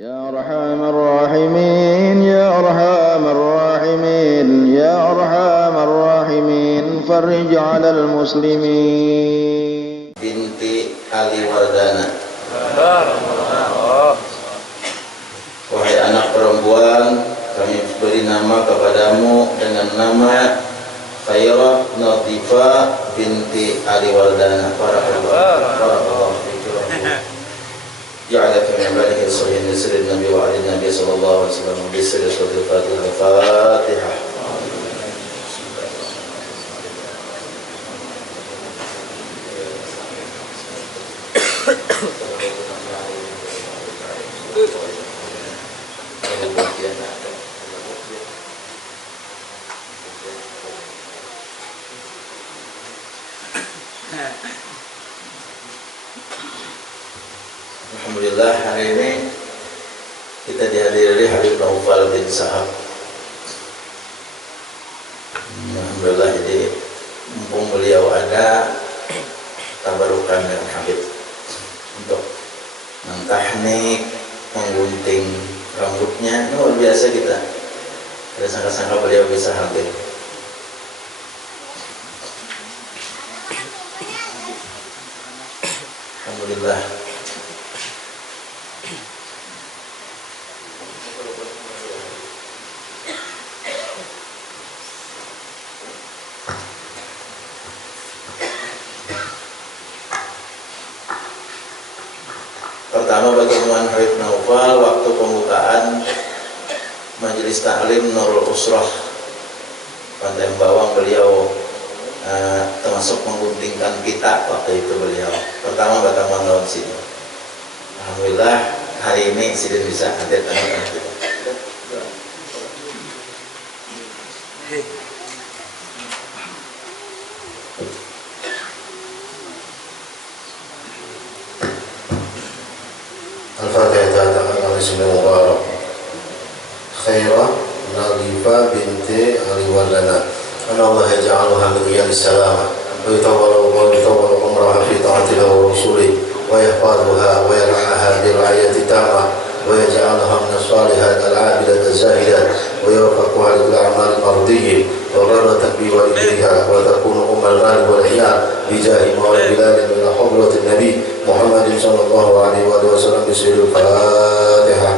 يا أرحم الراحمين يا أرحم الراحمين يا أرحم الراحمين فرج على المسلمين. Binti Ali Wardana. Wahai anak perempuan, kami beri nama kepadamu dengan nama Khairah Nadhifa binti Ali Wardana. Barakallahu fikum. Ja'alaka min ibadihi as-salihin bi sirri Nabi wa ali Nabi sallallahu alaihi wasallam bi sirri Al-Fatihah. Alhamdulillah, hari ini kita dihadiri Habib Naufal bin Sahab. Alhamdulillah, jadi mumpung beliau ada, tabarukan dengan Habib untuk mentahnik, menggunting rambutnya. Luar biasa kita. Tidak sangka-sangka beliau bisa hadir. Alhamdulillah. Pertama, pertemuan Habib Naufal waktu pembukaan Majelis Ta'lim Nurul Usrah Pantai Bawang, beliau termasuk mengguntingkan pita waktu itu beliau. Pertama pertemuan tahun sini. Alhamdulillah, hari ini Sidin bisa hadir tengah-tengah kita. Al-Fatihah. Bismillahirrahmanirrahim. Khairah Nadhifa binti Ali Wardana. Allah yaj'alha min riyalis salamah wa yutawwala umraha fi ta'atihi wa rasulih wa yahfazuha wa yar'aha bi ra'ayati tamah wa yaj'alha min as-salihat al-'abidat az-zahidat wa yuwaffiquha lil a'mal al-mardiyyin wa barratan bi walidayha wa takunu ummal mal wal 'iyal bi jahi mawla bilal min hadratin nabi Muhammadin sallallahu alaihi wa sallam bi sirril Fatihah.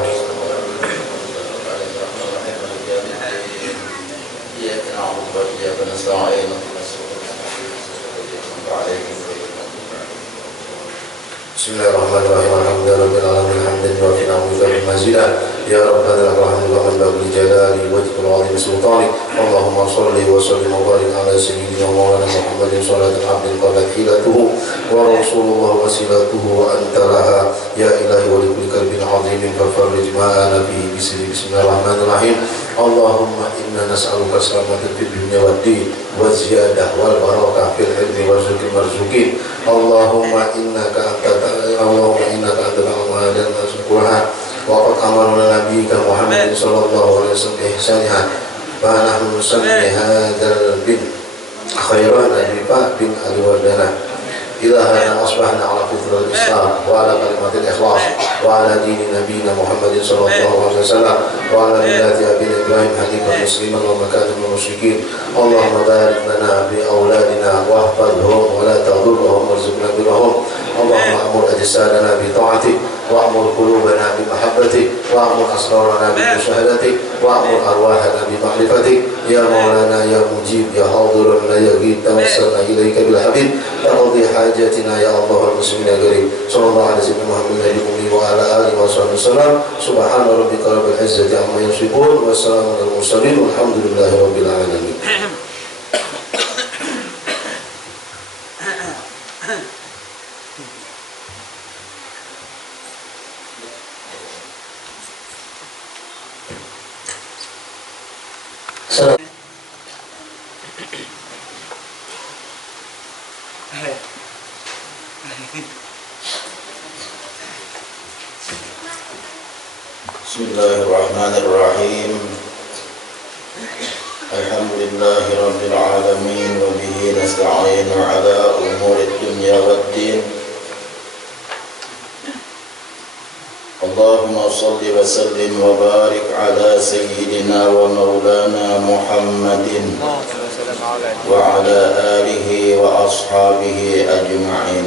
Bismillahirrahmanirrahim. Alhamdulillahirabbil alamin hamdan wa fi'lan mazidan ya rabbana rahmatil wa man bagli jalali wajhul azim sultani. Allahumma shalli wa sallim wa barik ala sayyidina maulana Muhammadin sallallahu alaihi wa sallam hilatuhu wa rasulullah wasilatuhu wa anta laha ya ilahi wa likulli qalbin azimin fafarrij ma'ana fi bismillahirrahmanirrahim. Allahumma inna nas'aluka salamatan fid dunya wad din wa ziyadah wal barakah fil ilmi warzuqil marzuqin. Allahumma innaka anta al-Mahadan al-Qur'an wa qad amarna nabiyyika Muhammadin sallallahu alaihi wasallam ihsaniha wa nahnu nusalli hadzal bin khairan Nadhifa bin Ali Wardana ilahana asbahna ala fitril Islam wa ala kalimatil ikhlas wa ala dini nabiyina Muhammadin sallallahu alaihi wasallam wa ala millati abina Ibrahim hanifan musliman wa makanan musyrikin. Allahumma barik lana bi auladina wa ihfadhhum wa la tadurruhum warzuqna birrahum. Allahumma amur ajsadana bi ta'atik wa amur qulubana bi mahabbatik wa amur asrarana bi musyahadatik wa amur arwahana bi ma'rifatik ya maulana ya mujib ya hadirun la yaghib tawassalna ilaika bil habib taqdi hajatina ya Allah al-muslimin al-gharib sallallahu alaihi wa ala alihi wa sallam. Subhana rabbika rabbil izzati amma yasifun wa salamun alal mursalin walhamdulillahi rabbil alamin. Bismillahirrahmanirrahim. Alhamdulillahi rabbil alamin wa bihi nasta'inu ala umurid dunya waddin. اللهم صل وسلم وبارك على سيدنا ومولانا محمد وعلى آله وأصحابه أجمعين.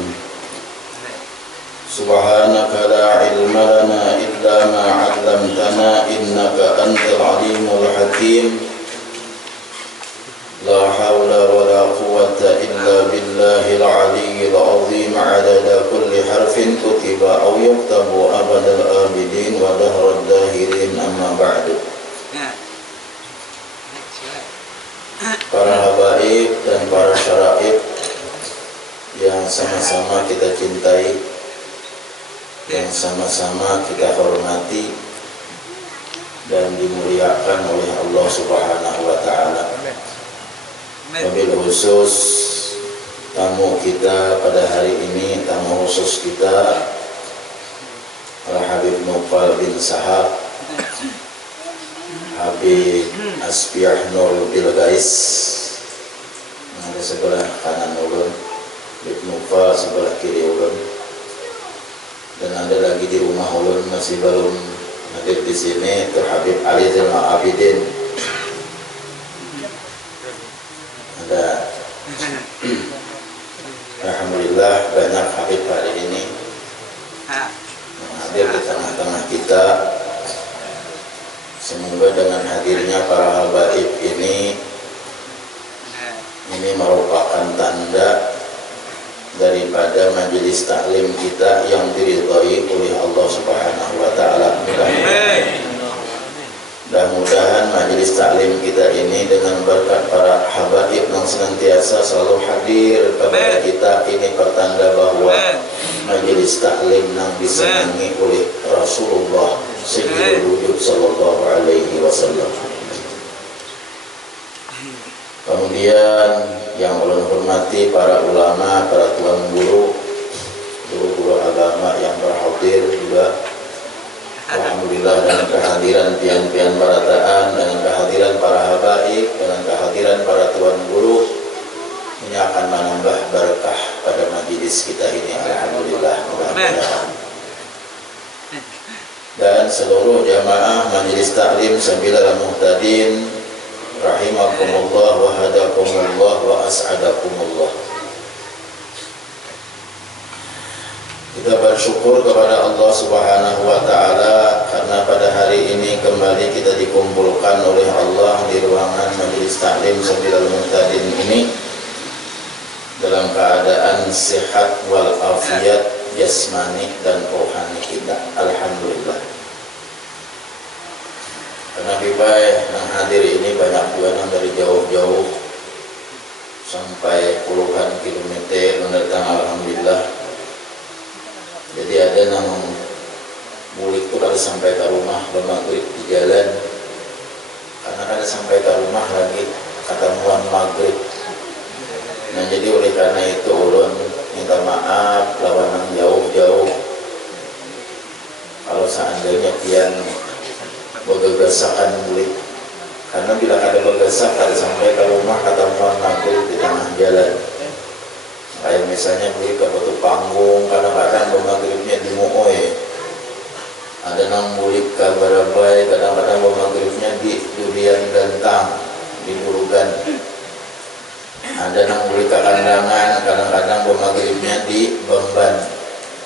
سبحانك لا علم لنا إلا ما علمتنا إنك أنت العليم الحكيم. لا حول ولا قوة إلا بالله العلي العظيم عدد كل حرف كتب أو يكتب أبد الآبدين ودهر الداهرين. أما بعد. Para habaib dan para syaraib yang sama-sama kita cintai, yang sama-sama kita hormati dan dimuliakan oleh Allah Subhanahu wa taala. Wabil khusus tamu kita pada hari ini, tamu khusus kita Al-Habib Nufal bin Sahab, Habib Asfiah Nur Bilgais, ada sebelah kanan ulun, Habib Nufal sebelah kiri ulun, dan ada lagi di rumah ulun masih belum hadir di sini, itu Habib Ali Zainal Abidin. Ada, alhamdulillah banyak Habib hari ini yang hadir di tengah-tengah kita. Semoga dengan hadirnya para habaib ini merupakan tanda daripada majelis taklim kita yang diridhai oleh Allah Subhanahu wa taala. Mudah-mudahan majelis taklim kita ini dengan berkat para habaib yang senantiasa selalu hadir kepada kita ini pertanda bahwa majelis taklim yang disenangi oleh Rasulullah Sayyidul Wujud sallallahu alaihi wasallam. Kemudian yang ulun hormati para ulama, para tuan guru, guru-guru agama yang berhadir juga. Alhamdulillah dengan kehadiran pian-pian barataan, dengan kehadiran para habaib, dengan kehadiran para tuan guru, ini akan menambah berkah pada majelis kita ini. Alhamdulillah, mudah-mudahan. Dan seluruh jamaah majelis taklim Sabilal Muhtadin rahimakumullah wa hadakumullah wa as'adakumullah. Kita bersyukur kepada Allah Subhanahu wa taala karena pada hari ini kembali kita dikumpulkan oleh Allah di ruangan majelis taklim Sabilal Muhtadin ini dalam keadaan sehat wal afiat jasmani dan rohani kita. Alhamdulillah. Karena bibai yang hadir ini banyak juga yang dari jauh-jauh sampai puluhan kilometer datang. Alhamdulillah. Jadi ada yang mulik itu kalau sampai ke rumah maghrib di jalan, karena ada sampai ke rumah lagi ketemuan maghrib. Nah jadi oleh karena itu ulun minta maaf lawan yang jauh-jauh kalau seandainya pian bergegasakan mulik, karena bila ada bergesak ada sampai ke rumah ketemuan maghrib di tengah jalan. Kayak misalnya beli ke batu panggung, kadang-kadang maghribnya di Muoy, ada nang mulik ke Barabai, kadang-kadang maghribnya di Durian Gantang, di Burugan, ada nang mulik ke Kandangan, kadang-kadang maghribnya di Bamban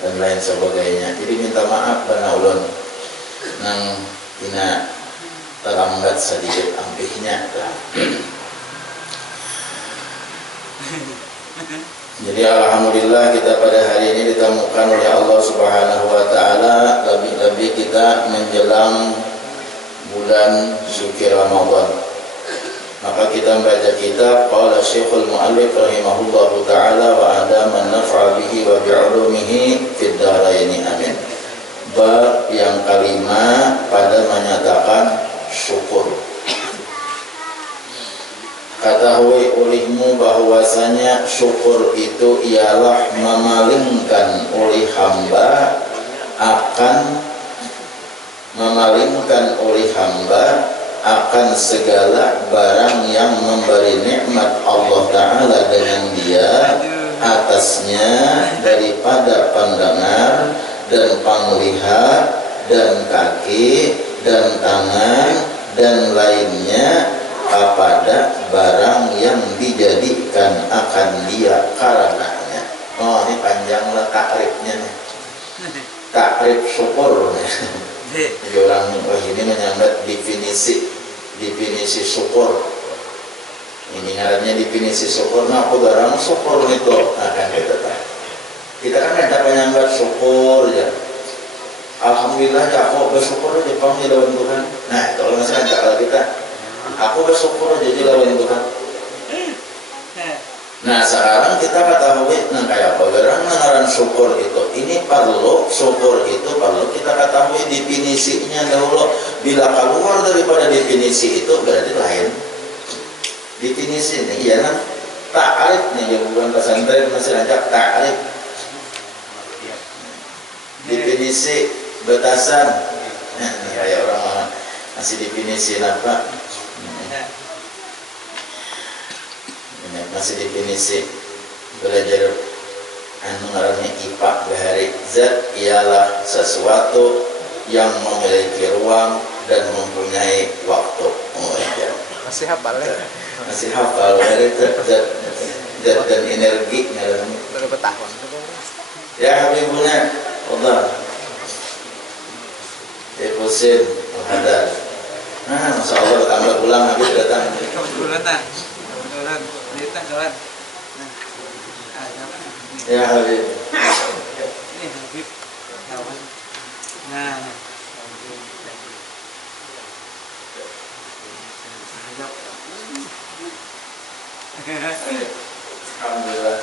dan lain sebagainya. Jadi minta maaf karena ulun nang tina terlambat sedikit ampihnya. Jadi alhamdulillah kita pada hari ini ditemukan oleh Allah Subhanahu wa taala, lebih-lebih kita menjelang bulan suci Ramadan. Maka kita membaca kitab qala Syekhul Muallif rahimahullahu taala wa adama an-naf'a bihi wa bi'ulumihi fid dharaini amin. Bab yang kelima pada menyatakan syukur. Ketahui olehmu bahwasanya syukur itu ialah memalingkan oleh hamba akan segala barang yang memberi nikmat Allah Ta'ala dengan dia atasnya daripada pendengar dan penglihat dan kaki dan tangan dan lainnya kepada barang yang dijadikan akan dia karenanya. Oh, ini panjanglah takrifnya nih. Takrif syukur nih. Jadi orang ini menyambat definisi syukur. Ini ngarannya definisi syukur. Nah, apa barang syukur itu akan kita kan ada menyambat syukur ya. Alhamdulillah ya, aku bersyukur aja panggil lawan Tuhan. Nah, kalau misalnya kalau kita aku bersyukur aja lawan Tuhan. Nah, sekarang kita ketahui kayak apa barang ngaran syukur itu. Ini perlu syukur itu perlu kita ketahui definisinya dahulu. Bila keluar daripada definisi itu berarti lain. Definisi ini ya kan ta'arif nih, yang bukan pesantren masih ajak ta'arif. Definisi batasan. Nah, ini kayak orang masih definisi apa? Masih definisi belajar ngarannya IPA bahari. Zat ialah sesuatu yang memiliki ruang dan mempunyai waktu. Oh iya. Masih hafal ya? Masih hafal bahari zat dan energi ngarannya. Berapa tahun? Ya Habibuna Allah. Husin Al-Hadar. Nah, Masya Allah tambah pulang Habib datang. Kebetulan nah. Kebetulan. Kita kawan. Ya Habib. Ini Habib kawan. Nah. Alhamdulillah.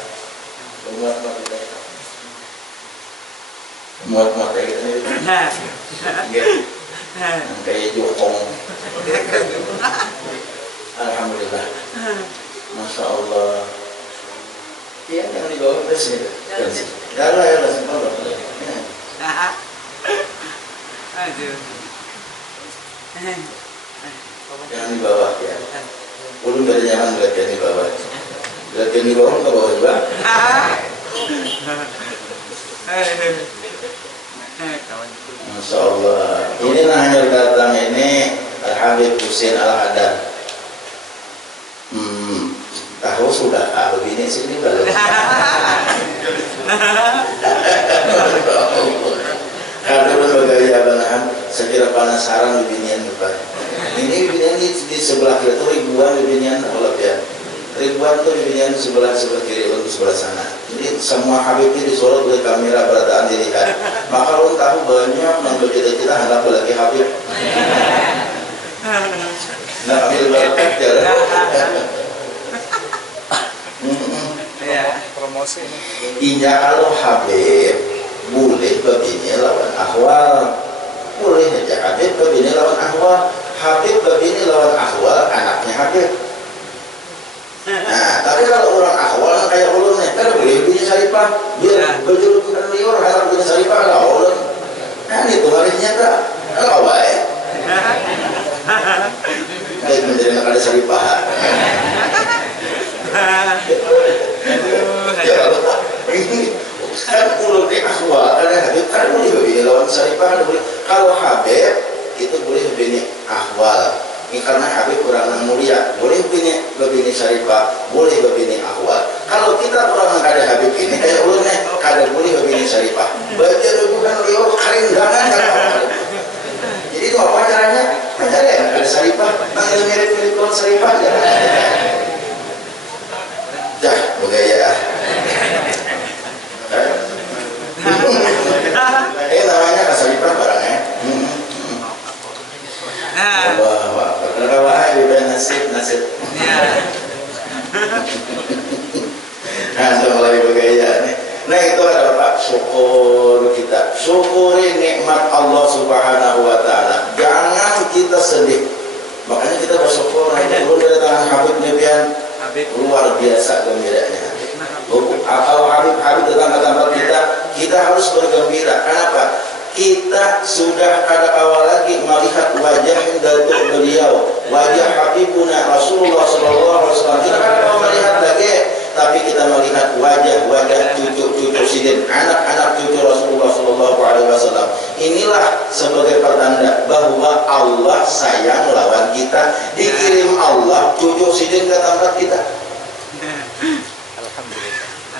Muat-muat kayak gitu. Nah. Kayak jokong. Alhamdulillah. Masya Allah. Iya, yang dibawa presiden. Ya lah, ya lah, semua. Aduh. Jangan di bawah ya. Ulun gak ada nyaman berat yang di bawah. Berat yang di bawah ke bawah juga. Masya Allah. Ini hanya datang ini Al-Habib Husin Al-Hadar. Tahu sudah begini sini belum. Karena berbagai abang sekira penasaran bibinian depan. Ini bibinian di sebelah kiri itu ribuan bibinian ya. Ribuan tuh bibinian sebelah kiri untuk sebelah sana. Jadi semua Habib ini disorot oleh kamera berataan dilihat. Maka lo tahu banyak yang bercita-cita hendak lagi Habib. Nah, ambil berkat ya. Promosi ini. Inya kalau Habib boleh begini lawan ahwal, boleh aja Habib begini lawan ahwal, Habib begini lawan ahwal anaknya Habib. Nah, tapi kalau orang ahwal kayak ulun nih, kan boleh punya saripah, biar berjuluk dan liur, harap punya saripah lah ulun. Nah, itu harusnya tak, kalau baik. Baik menjadi anak ada saripah. Ya Allah, ini kan ulun di ahwal, ada Habib kan boleh begini lawan saripah, boleh. Kalau Habib itu boleh begini ahwal. Ini karena Habib orang mulia, boleh begini syarifah, boleh begini ahwal. Kalau kita orang ada Habib ini, kayak ulunnya, kada boleh begini syarifah. Baca bukan liur karindangan kan. Jadi itu apa caranya? Caranya ada syarifah, panggil mirip-mirip orang syarifah ya. Dah, bergaya. Namanya syarifah barangnya. Allah, kenapa juga nasib? Ya. Nah, mulai bergaya nih. Nah, itu adalah Pak syukur kita. Syukuri nikmat Allah Subhanahu Wa Taala. Jangan kita sedih. Makanya kita bersyukur. Dulu dari tangan Habib Nebian luar biasa gembiranya. Kalau Habib datang ke tempat kita harus bergembira. Kenapa? Kita sudah pada awal lagi melihat wajah datuk beliau, wajah Habibuna Rasulullah SAW. Kita kan mau melihat lagi, tapi kita melihat wajah cucu-cucu sidin, anak-anak cucu Rasulullah SAW. Inilah sebagai sayang lawan kita, dikirim Allah cucu sidin ke tempat kita.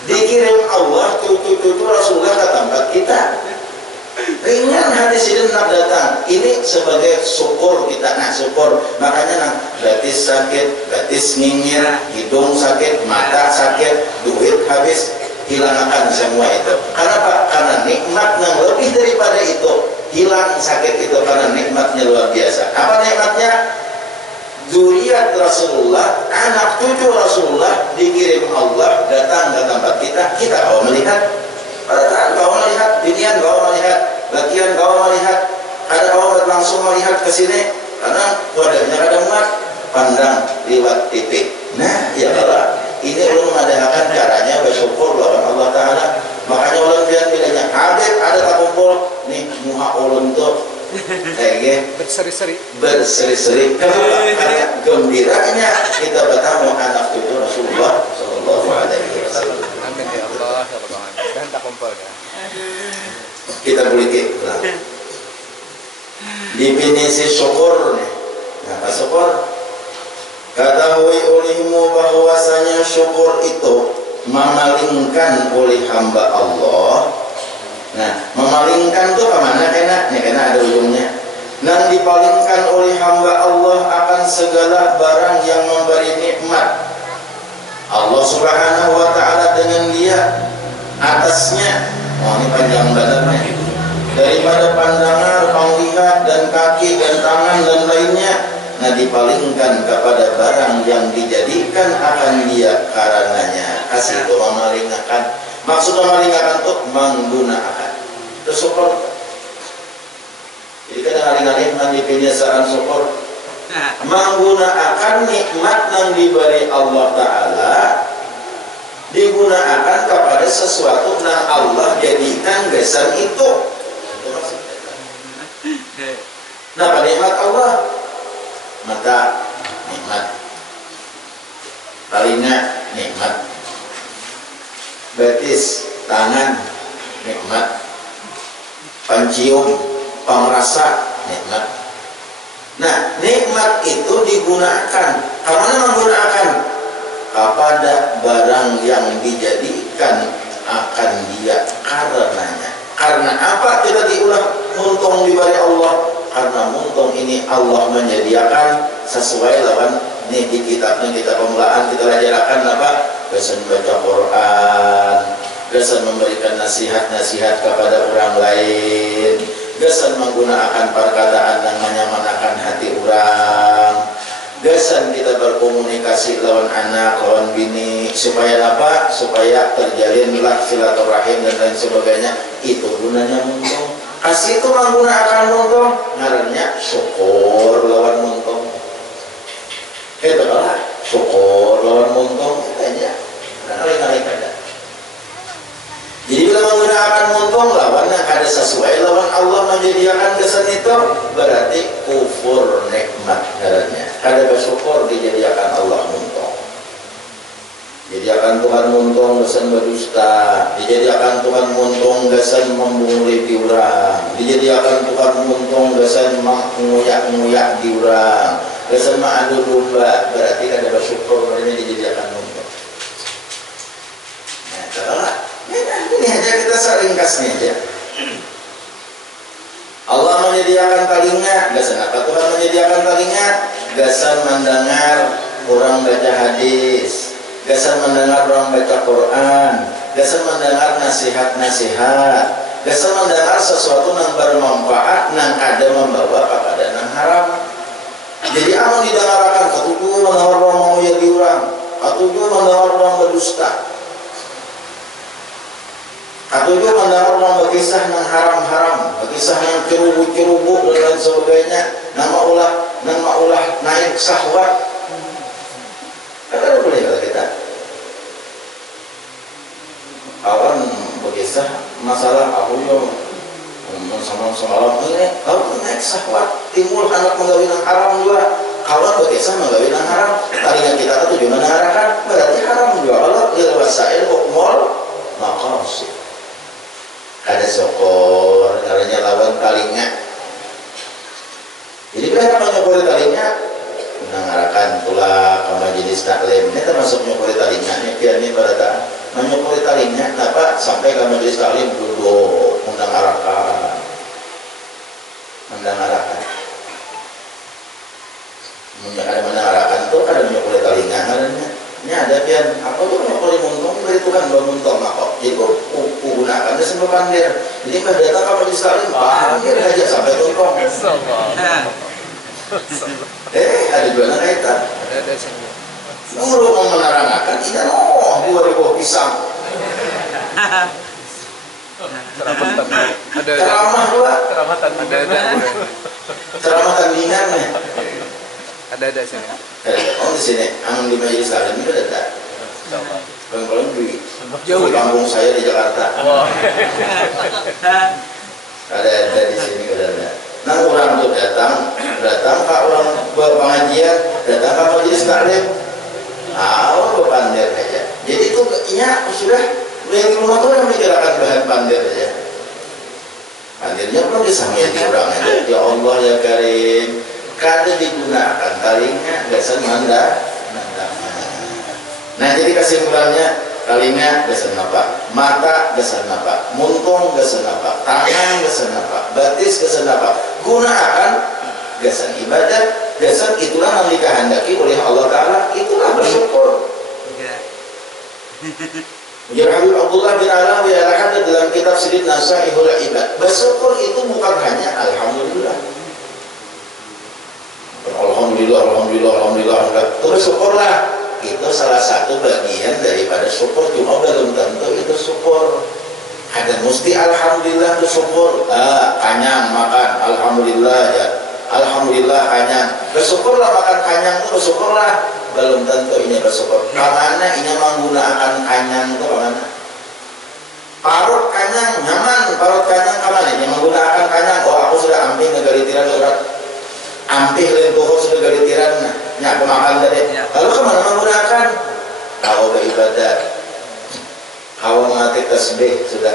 Dikirim Allah cucu-cucu Rasulullah ke tempat kita. Ringan hati sidin nak datang. Ini sebagai syukur kita. Nah syukur, makanya nah betis sakit, betis nyinyir, hidung sakit, mata sakit, duit habis, hilangkan semua itu. Karena apa? Karena nikmat yang lebih daripada itu. Hilang sakit itu karena nikmatnya luar biasa. Apa nikmatnya? Zuriat Rasulullah, anak cucu Rasulullah dikirim Allah datang ke tempat kita. Kita kau melihat, pada saat kau melihat, binian kau melihat, bagian kau melihat, ada kau langsung melihat ke sini karena wadahnya ada muat, pandang lewat TV. Nah, ya Allah, ini belum mengadakan caranya bersyukur lawan Allah Taala. Makanya ulun bilangnya, Habib ada tak kumpul nih muha ulun tuh. Berseri-seri. Kenapa? Karena gembiranya kita bertemu anak cucu Rasulullah Sallallahu Alaihi Wasallam. Amin ya Allah ya Rabbal Alamin. Dan tak kumpul ya. Kita boleh lah. Definisi syukur nih. Apa syukur? Ketahui olehmu bahwasanya syukur itu memalingkan oleh hamba Allah. Nah, memalingkan itu kemana kena? Nih kena ada ujungnya. Dan dipalingkan oleh hamba Allah akan segala barang yang memberi nikmat. Allah Subhanahu wa Ta'ala dengan dia atasnya. Oh, ini panjang bangetnya. Daripada pandangan, penglihat dan kaki dan tangan dan lainnya. Nah, dipalingkan kepada barang yang dijadikan akan dia karenanya. Kasih itu memalingkan. Maksud memalingkan itu menggunakan. Itu syukur. Jadi kadang-kadang kebiasaan syukur menggunakan nikmat yang diberi Allah Ta'ala, digunakan kepada sesuatu yang Allah jadikan gesan itu. Nah, nikmat Allah, mata nikmat, telinga nikmat, betis tangan nikmat, pencium pengrasa nikmat. Nah, nikmat itu digunakan. Kemana menggunakan? Kepada barang yang dijadikan akan dia karenanya. Karena apa kita diulah muntung diberi Allah? Karena muntung ini Allah menyediakan sesuai lawan nih di kitabnya kita pembelaan kita ajarkan apa? Kesan baca Quran, kesan memberikan nasihat-nasihat kepada orang lain, gesan menggunakan perkataan yang menyemangkan hati orang, gesan kita berkomunikasi lawan anak, lawan bini, supaya apa? Supaya terjalinlah silaturahim dan lain sebagainya. Itu gunanya muntung. Kasih itu menggunakan muntung, ngarannya syukur lawan muntung. Itu lah syukur lawan muntung aja. Kali-kali kada. Jadi bila menggunakan muntung lawan yang ada sesuai lawan Allah menyediakan kesan itu berarti kufur nikmat caranya. Kada bersyukur dijadikan Allah muntung. Dijadikan Tuhan muntung kesan berdusta, dijadikan Tuhan muntung kesan membunguli diurang, dijadikan Tuhan muntung kesan menguyak-nguyak diurang, kesan mengadu domba, berarti kada bersyukur ini dijadikan muntung. Nah, salah. Ini aja kita seringkasnya aja. Allah menyediakan telinga, gasan apa Tuhan menyediakan telinga? Gasan mendengar orang baca hadis, gasan mendengar orang baca Quran, gasan mendengar nasihat-nasihat, gasan mendengar sesuatu yang bermanfaat, yang ada membawa kepada yang haram. Jadi amun didengarkan ketujuh mendengar orang mau jadi orang, ketujuh mendengar orang berdusta, ketujuh mendengar orang berkisah yang haram-haram, berkisah yang cerubu-cerubu dan lain sebagainya, nama ulah naik syahwat. Ada boleh kata kita. Kawan berkisah masalah aku yo sama semalam ini, kalau naik syahwat timbul anak menggawin yang haram juga. Kawan berkisah menggawin yang haram, tadinya kita tujuh mendengarkan berarti haram juga. Kalau lil wasail hukmul maqasid. Ada syukur, caranya lawan telinga. Jadi bila menyokori talinya mendengarkan pula ke majelis taklim ini termasuk menyokori talinya ini piannya pada menyokori talinya kenapa sampai ke majelis taklim duduk mendengarkan mendengarkan tuh ada menyokori talinya ini ada pian apa tuh menyokori muntung dari Tuhan muntung apa jadi kok gunakan sampai pandir jadi pada datang ke majelis taklim pandir aja sampai tuntong ada dua kaitan. Ada sini. Guru menerangkan ini dua pisang. Ceramatan. Ada. Ceramah dua. Ceramatan ada. Ceramah tandingan nih. Ada sini. Oh di sini, di majelis taklim itu ada. Paling di Jauh kampung saya di Jakarta. Ada di sini ada. Nah orang itu datang ke orang pengajian, datang ke majelis taklim, pandir aja. Jadi itu sudah yang di rumah tuh yang memikirkan bahan pandir aja. Pandirnya belum disangin orang aja. Ya Allah ya Karim, kada digunakan talinya gasan manda. Nah jadi kesimpulannya talinya gasan apa? Mata gasan apa? Muntung gasan apa? Tangan gasan apa? Batis gasan apa? Gunakan gasan ibadah, gasan itulah yang dikehendaki oleh Allah Ta'ala, itulah bersyukur. Ujar Habib Abdullah bin Alawi al-Haddad dalam kitab Sidid Nasaihul Ibad, bersyukur itu bukan hanya Alhamdulillah. Alhamdulillah, bersyukurlah. Itu salah satu bagian daripada syukur, cuma belum tentu itu syukur. Ada mesti alhamdulillah bersyukur, kanyang makan, alhamdulillah ya, alhamdulillah kanyang, bersyukurlah makan kanyang itu bersyukurlah, belum tentu ini bersyukur. Karena ini menggunakan kanyang itu bagaimana? Parut kanyang nyaman, parut kanyang kemana? Ini menggunakan kanyang, oh aku sudah ambil negaritiran surat, ambil lentuh sudah negaritiran, nah pemakan tadi. Lalu kemana menggunakan? Kau beribadah, kau mengatik tasbih sudah,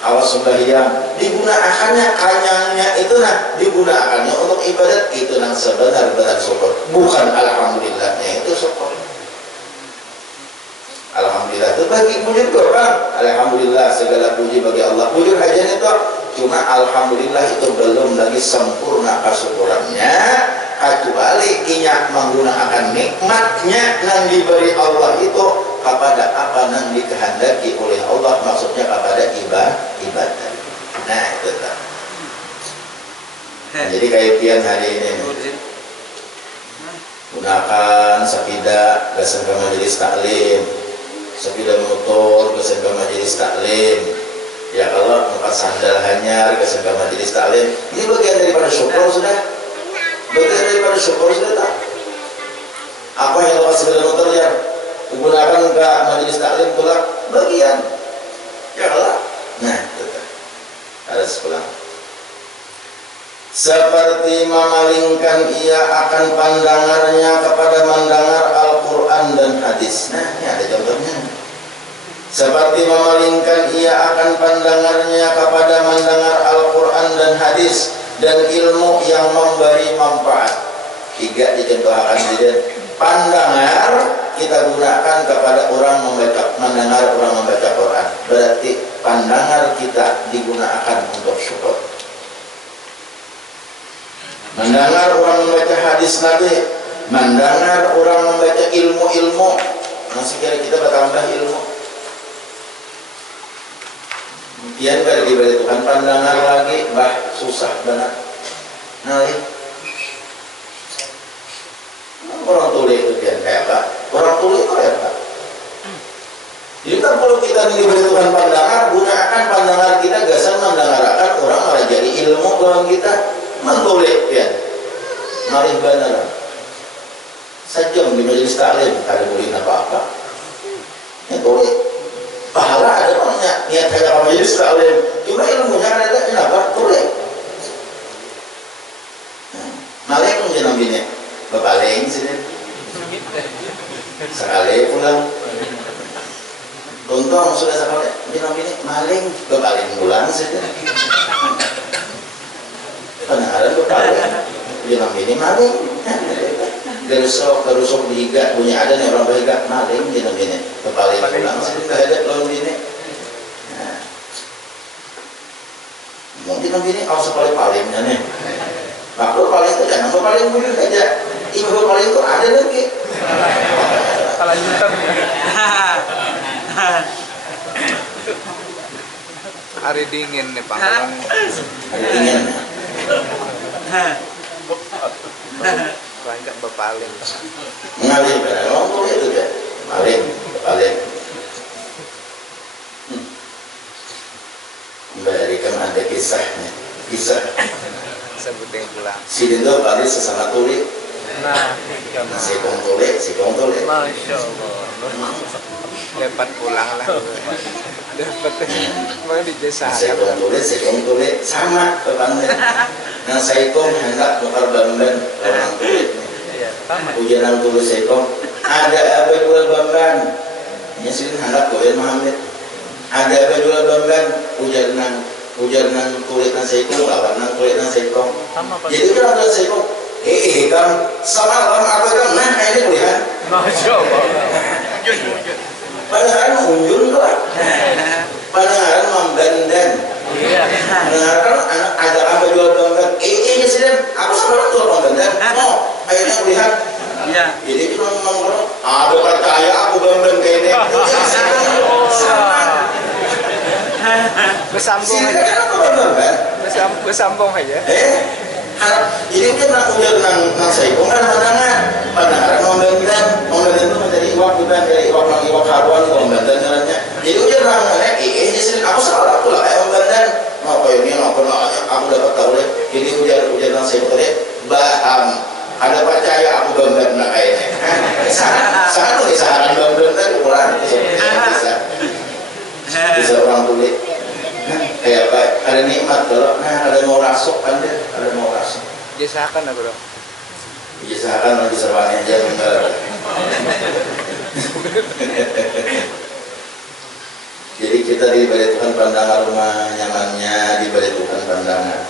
kau sembahyang, digunakannya kanyangnya itu digunakannya untuk ibadat itu sebenar-benar syukur, bukan alhamdulillahnya itu syukur. Alhamdulillah itu bagi puji orang, alhamdulillah segala puji bagi Allah. Puji hajat itu cuma alhamdulillah itu belum lagi sempurna kesyukurannya, kecuali inya menggunakan nikmatnya yang diberi Allah itu kepada apa yang dikehendaki oleh Allah, maksudnya kepada ibadah. Nah itu tak. Nah, jadi kaitan hari ini gunakan sepeda gasan ke majelis taklim, sepeda motor gasan ke majelis taklim. Ya kalau tempat sandal hanyar gasan ke majelis taklim, ini bagian daripada syukur sudah. Bagian daripada syukur sudah tak? Apa yang lepas sepeda motor ya? Gunakan ke majelis taklim pula bagian. Ya Allah. Nah, itu tak. Ada sepulang. Seperti memalingkan ia akan pandangannya kepada mendengar Al-Quran dan hadis. Nah, ini ada contohnya. Seperti memalingkan ia akan pandangannya kepada mendengar Al-Quran dan hadis dan ilmu yang memberi manfaat. 3 dicontohkan di pandangar kita gunakan kepada orang mendengar orang membaca Quran. Berarti pandangan kita digunakan untuk syukur. Mendengar orang membaca hadis Nabi, mendengar orang membaca ilmu-ilmu, masih kira kita bertambah ilmu. Kemudian bagi Tuhan pandangan lagi, susah banget. Nah, orang tuli itu dia kayak apa? Orang tuli itu kayak apa? Jadi kalau kita diberi Tuhan pandangan, gunakan pandangan kita gasan mendengarkan orang malah jadi ilmu dalam kita. Mentulik ya, mari benar. Sejam di majelis taklim, ada boleh apa-apa. Yang tulis, pahala ada banyak. Niat saya ke majelis taklim, cuma ilmunya ada kenapa? Tulis. Malaikum jenam bini, bepaling sini. Sekali pulang. Untung sudah sekali jenam bini, maling bepaling pulang sini. Pendengaran berpaling. bilang ini maling. Gerusok dihiga, bunyi ada nih orang berhiga maling bilang ini. Kepala pulang sih ada lawan ini. Nah, mungkin begini kalau sekali palingnya nih. Makhluk paling itu jangan paling bujur aja. Ibu paling itu ada lagi. Kelanjutan. Hari dingin nih Pak. Hari dingin. Banyak berpaling. Mengalir pada ngomong itu ya. Paling. Memberikan ada kisahnya. Kisah. Sebutin pulang. Si Dindo paling sesama tuli. Nah, Si kong tuli. Masya Allah. Dapat pulang lah. Dapat. Makanya dijesakan. Si kong tuli sama temannya. Nah saya kong hendak tukar bamban orang tuli. Iya, sama. Ujian tulis saya kong. Ada apa jual bamban? Nyesin hendak koin Muhammad. Ada apa jual bamban? Ujar nang tulisan sekong, lawan nang tulisan sekong. Jadi kan tulisan sekong, kan sama lawan apa kan? Nah ini kuliah. Masya Allah. Padahal unjul lah. Padahal membandan. Iya. Padahal ada apa jual bamban? Ini sih aku sama orang jual bamban. Oh, akhirnya kuliah. Iya. Jadi kita ngomong, ada percaya aku bamban kayak ini. Sama. Bersambung Sini aja. kan aku bamban. Bersambung aja. Jadi kan aku udah nang saipong kan pandangan membantan itu menjadi iwak bukan dari iwak haruan membantan jalannya. Jadi udah nang jadi aku salah aku lah membantan. Mau kayak ini aku dapat tahu deh. Jadi udah nang saipong deh baham. Ada percaya aku bamban nak kayaknya. Sangat tuh saran bamban kurang bisa orang tulis. Kayak apa? Ada nikmat kalau ada mau rasuk kan dia, ada mau rasuk. Jesakan lah bro. Biasakan lagi serbannya aja enggak. Jadi kita diberi Tuhan pandangan rumah nyamannya, diberi Tuhan pandangan.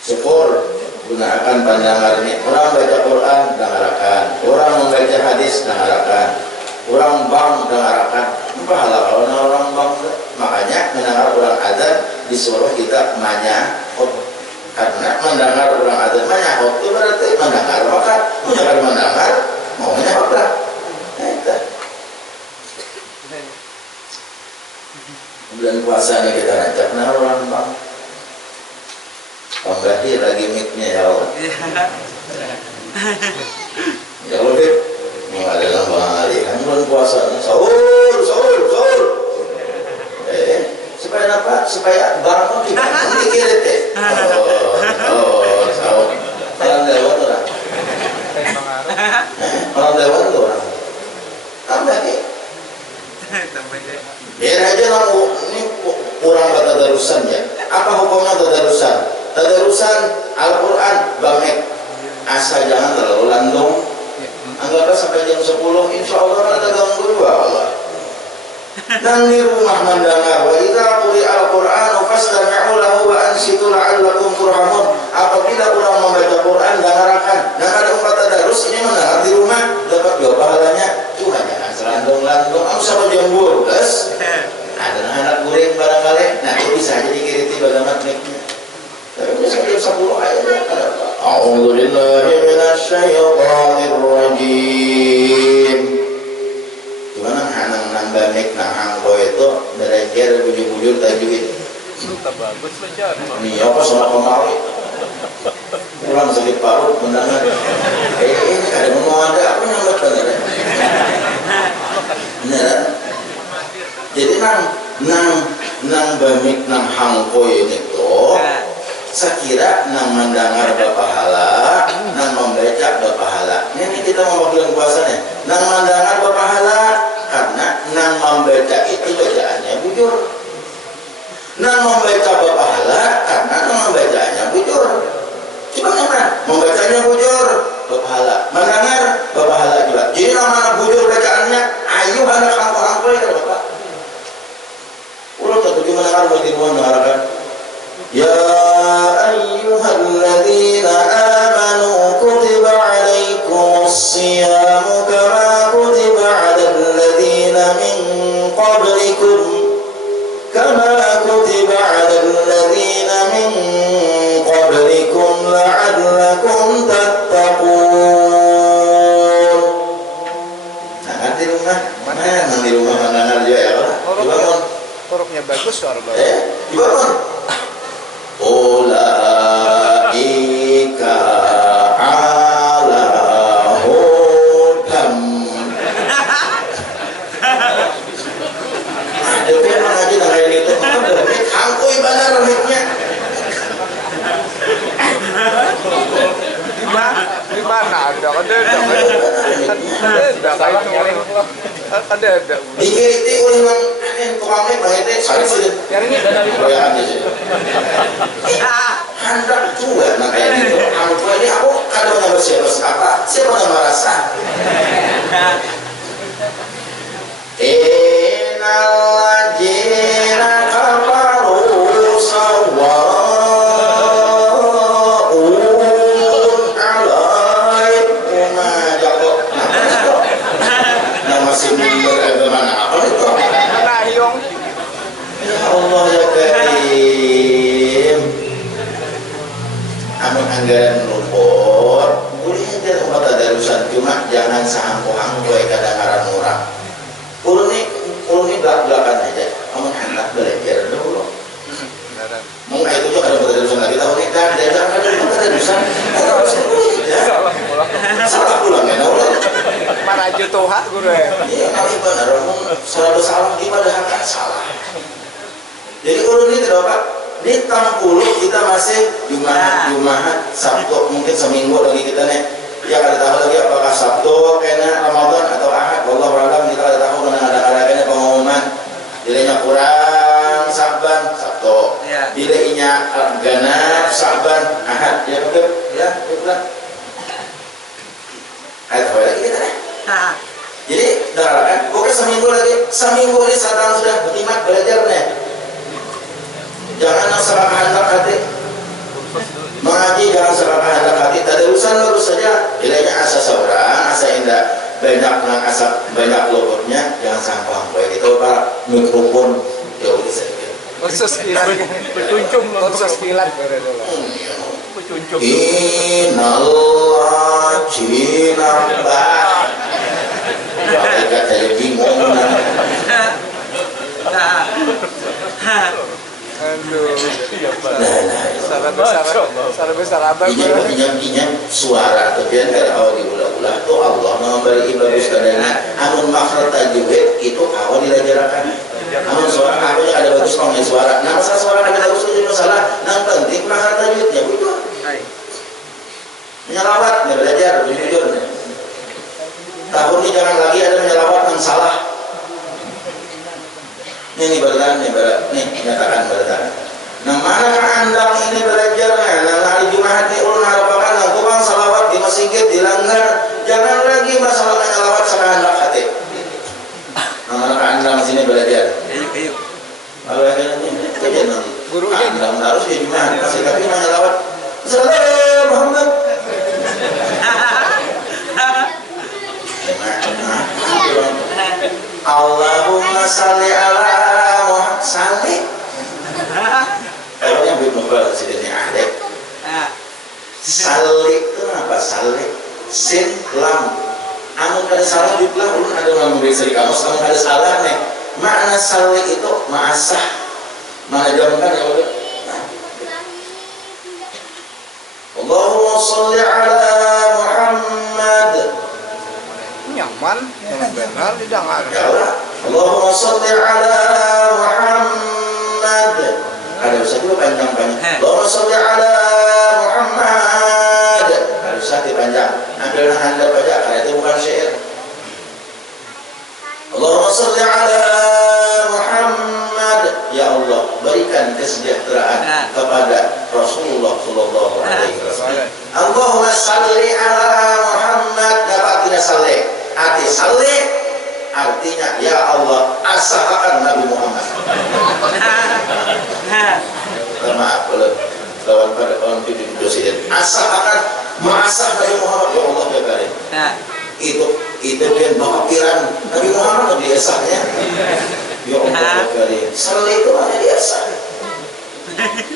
Syukur gunakan pandangan ini. Orang baca Quran dengarkan, orang membaca hadis dengarkan, orang bang dengarkan. Pahala kalau orang bang, makanya mendengar orang azan disuruh kita manyahot. Karena mendengar orang azan manyahot itu berarti mendengar, maka mendengar mau manyahot lah. Nah itu. Bulan puasa ini kita rancak nah orang bang. Pembahi lagi mic-nya ya Allah. Ya Allah deh. Ini adalah hari kan bulan puasa. Sahur. Supaya apa? Supaya barang kita mikir deh. Sahur. Orang lewat orang. Orang lewat orang. Tambah deh. Biar aja lah ini kurang tadarusan ya. Apa hukumnya tadarusan? Tadarusan Al-Quran bamek. Asal jangan terlalu landung. Anggaplah sampai jam 10, insya Allah ada ganggu juga Allah. Dan di rumah mendengar wa idza quri'a al-Qur'anu fastami'u lahu wa ansitu la'allakum turhamun. Apabila orang membaca Quran dengarkan. Nah ada umat tadarus ini mendengar di rumah dapat dua pahalanya. Cuma jangan selandung-landung. Aku sama jam 12. Ada anak goreng barangkali. Nah itu bisa jadi kiriti bagaimana niknya. Tapi ini sampai jam 10 ayatnya. A'udzu billahi minasyaitonir rajim. Gimana hanang banik nahang ko itu belajar bujur-bujur tajwid. Suka bagus belajar. Ini apa sama kemari? Pulang sakit parut mendengar. Ini ada mau ada apa yang benar? Benar. Jadi nang banik nang hangko ini tuh. Sekira nang mendengar berpahala, nang membaca berpahala. Ini kita mau bulan puasanya. Nang mendengar berpahala karena nang membaca itu bacaannya bujur. Nang membaca berpahala karena nang membacanya bujur. Coba mana? Membacanya bujur berpahala, mendengar berpahala juga. Jadi nama bujur bacaannya, ayo anak angko-angko ya Bapak. Ulang satu gimana kalau di rumah mendengarkan? Ya ayyuhalladzina ayyuhalladzina amanu kutiba alaikumus-siyamu kama kutiba 'alal ladzina min qablikum la'allakum tattaqun. Nah, di rumah mana? Di rumah mana aja ya, Pak? Dibangun. Hurufnya bagus suara bagus. Dibangun. Ulaika ala hudam. Tapi emang aja kayak gitu. Angkuy benar rumahnya. Di mana ada? Ada. Ini ulang tukangnya banyak sekali sih. Yang ini dana itu. Ya aja sih. Hendak juga nah kayak gitu. Angkuy ini aku kadang bersiapa siapa yang merasa. Innalladzina kafaru sawwa'un 'alaikum ajaqo. Nah masih bagaimana apa itu? Nah, Yong. Ya Allah ya Karim. Amun anggaran luput, boleh aja umat tadarusan cuma jangan sahangku-hangku kadang-kadang murah. Ulun ini belak-belakan aja. Amun hendak belajar dulu. Mungkin itu juga ada tadarusan lagi tahun ini kan ada tadarusan. Salah pulang ya Allah. Mana aja tuhan guru ya. Iya kali benar. Salah salah gimana hak salah. Jadi ulun ini tidak apa. Di Tampulu kita masih Jumat, Sabtu mungkin seminggu lagi kita nih. Ya kada tahu lagi apakah Sabtu kena Ramadan atau Ahad. Wallahu a'lam kita kada tahu mana ada kena pengumuman. Dilenya kurang Saban Sabtu. Dilenya genap Saban Ahad. Ya betul. Ya betul. Ayo lagi kita nih. Jadi kan pokoknya seminggu ini sadang sudah bertimak belajar nih. Jangan salah kehendak hati. Mengaji jangan salah kehendak hati. Tadarusan lurus saja. Nilainya asa seorang, asa indah. Banyak luputnya. Jangan sampah. Baik itu Pak mikrofon. Ya udah saja. Khusus kilat. Bercuncung loh. Khusus kilat. Bercuncung. Innallah jinabah. Baik kata bingung. Aduh, salah besar abang. Ini suara tapi kan awal diulah-ulah tuh Allah memberi bagus kadangnya. Amun makhraj tajwid itu awal diajarkan. Amun suara aku ada bagus ngomongin suara. Nah masalah suara ada bagus itu masalah. Yang penting makhraj tajwidnya betul. Menyelawat nggak belajar jujur. Tahun ini jangan lagi ada menyelawat yang salah. Ini berat nih, nyatakan berat. Nah mana andang ini belajarnya? Nah hari Jumat ini ulun harapakan nah tukang salawat di masjid dilanggar. Jangan lagi masalah menyalawat sama hendak hati. Nah mana andang sini belajar? Ayo. Kalau yang ini kejadian gurunya andang harus di Jumat. Masih tapi menyalawat. Assalamualaikum Muhammad. Allahumma salli ala Muhammad salli. Kayaknya Ibnu Presiden ada. Salli itu apa? Salli sin lam. Amun ada salah di belah ulun ada memberi seri kamus. Amun ada salah nih. Makna salli itu ma'asah. Mana jawaban ya udah. Allahumma salli ala Muhammad. Nyaman, benar tidak ada. Allahumma salli ala Muhammad. Ada usah juga panjang-panjang. Allahumma salli ala Muhammad. Ada usah dipanjang. Ambil handap aja karena itu bukan syair. Allahumma salli ala Muhammad. Ya Allah, berikan kesejahteraan kepada Rasulullah sallallahu alaihi wasallam. Allahumma salli ala Muhammad. Dapat tidak salli? Arti salli artinya ya Allah asahakan Nabi Muhammad. Maaf kalau lawan pada orang itu presiden seakan merasa Nabi Muhammad, ya Allah ya Karim. Nah, Itu yang kepikiran Nabi Muhammad biasanya. Ya Allah ya Karim. Saleh itu hanya biasa.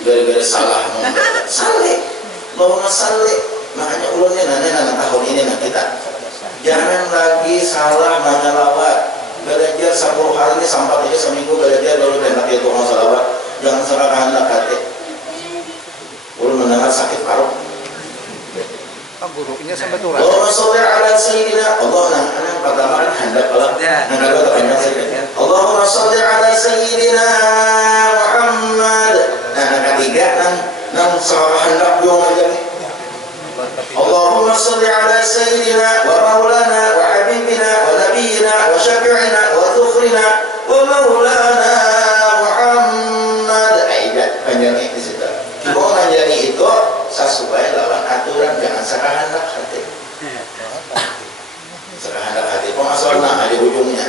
Gara-gara salah ngomong. Saleh, bahwa saleh. Makanya ulunnya nanya tahun ini kita. Jangan lagi salah nanya lawat. Belajar 10 hari ini sampai aja seminggu belajar lalu dan hati Tuhan salawat. Jangan salah hendak hati. Ulun mendengar sakit paru. Gurunya sampai turun. Allahumma sholli ala sayyidina. Allah anak pertama kan hendak kalau yang kedua terpanjang saja. Allahumma sholli ala sayyidina Muhammad. Nah yang ketiga nang salah hendak dong aja nih. Allahumma sholli ala sayyidina wa maulana wa habibina wa nabiyina wa syafi'ina wa dhukhrina wa maulana Muhammad. Aidat panjangnya di situ. Mau manjani itu sesuai lawan aturan, jangan sekahandak hati. Sekahandak hati. Pengasalna ada ujungnya.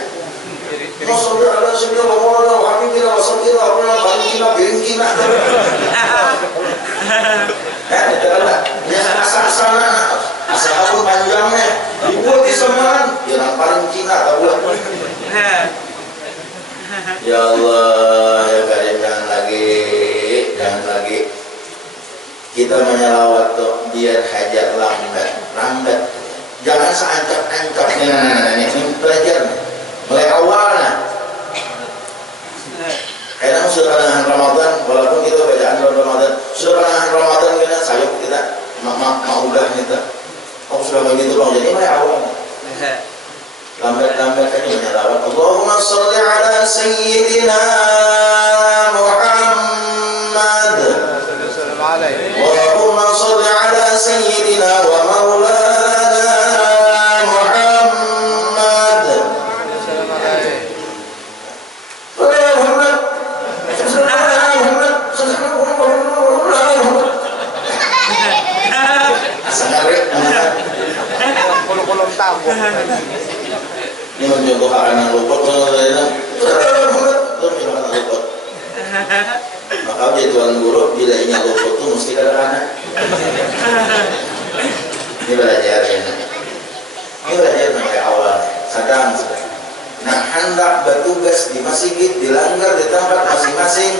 Maksudnya ada sebuah maulana wa habibina wa syafi'ina wa nabiyina bengkina. Asal aku panjangnya dibuat di semaan yang paling Cina tak buat. Ya Allah ya Karim, jangan lagi kita menyalawat tuh biar hajat lambat. Jangan seancap-ancap. Ini belajar mulai awalnya. Kadang sudah dengan Ramadan, walaupun kita bacaan bulan Ramadan, sudah dengan Ramadan kita mau udah kita. Oh sudah begitu bang, jadi mulai awal. Lambat-lambat aja menyalawat. Allahumma sholli ala sayyidina Muhammad. Allahumma sholli ala sayyidina wa maulana Muhammad. Kolom tambung. Ini menjadi anak luput, maka jadi tuan guru bila ingin luput itu mesti ada anak. Ini belajar sampai awal. Sadang. Nah, hendak bertugas di masjid, dilanggar di tempat masing-masing.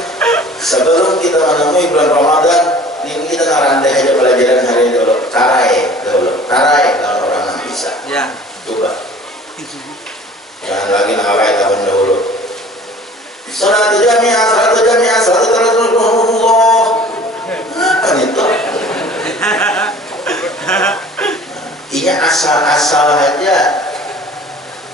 Sebelum kita menemui bulan Ramadan, ini kita ngarandai aja pelajaran hari ini dulu. Tarai kalau orang yang bisa. ya. Coba. Jangan lagi ngarai tahun dahulu. Salat jami'ah, salat Rasulullah. Apa itu? Ini asal-asal aja.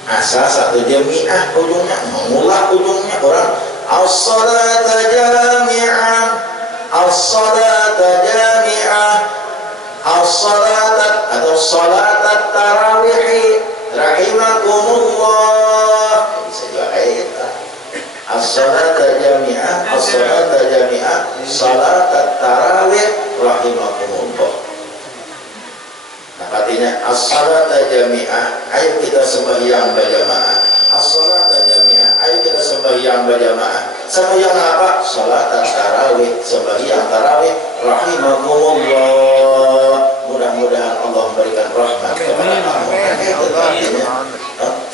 Asal satu jami'ah ujungnya, mengulah ujungnya orang as-salata jami'ah, as-salata jami'ah, as-salatat atau salatat tarawih rahimakumullah. Bisa juga kayak itu. As-salata jami'ah, as-salata jami'ah, salatat tarawih rahimakumullah. Nah, artinya as-salata jami'ah, ayo kita sembahyang berjamaah. As-salata jami'ah, ayo kita sembahyang berjamaah. Sembahyang apa? Salatat tarawih, sembahyang tarawih rahimakumullah. Mudah-mudahan Allah memberikan rahmat kepada kamu. Itu artinya.